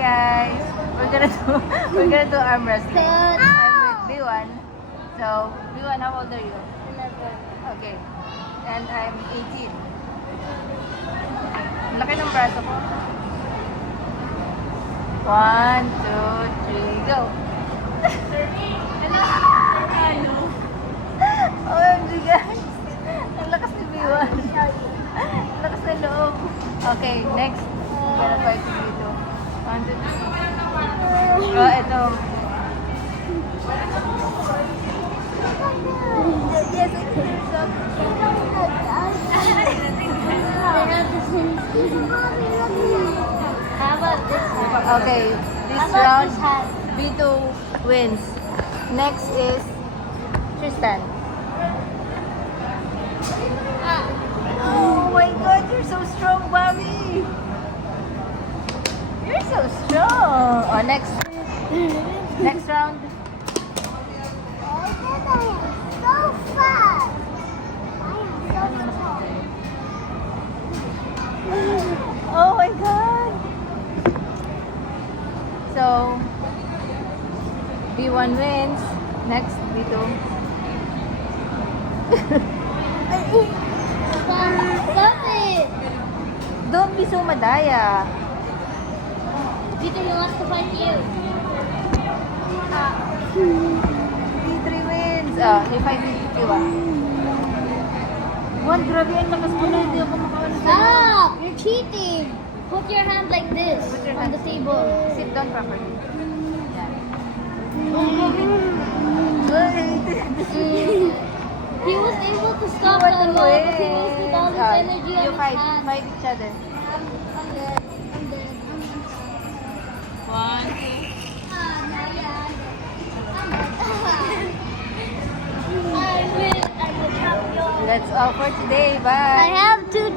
guys. We're gonna do arm wrestling. I'm with B1. So, B1, how old are you? 11. Okay. And I'm 18. Ang laki ng braso ko. 1, 2, 3, go! OMG guys! Ang lakas ni B1. Ang lakas na loob. Okay, next. Gonna try to do ito. 1, 2, 3. Oh, ito. Yes, I can do How about this one? Okay, this How about round, this hat? B2 wins. Next is Tristan. Oh my god, you're so strong, Bobby! You're so strong! Oh, next round. So fast. I am so tall. Oh my god! So, B1 wins. Next, B2. Stop it. Don't be so madaya. Peter wants to fight you. B3 wins. Oh, if I beat you, Juan, grabe ang lakas mo na. Hindi ako makawala sa Stop! You're cheating. Put your hand like this Put your on hand. the table. Sit down properly. He was able to stop What the to law, win? but he wasted all his energy on You his fight. hand. Fight each other. I'm dead. I'm dead. 1, 2. I win. I'm the champion. That's all for today. I Bye. have 2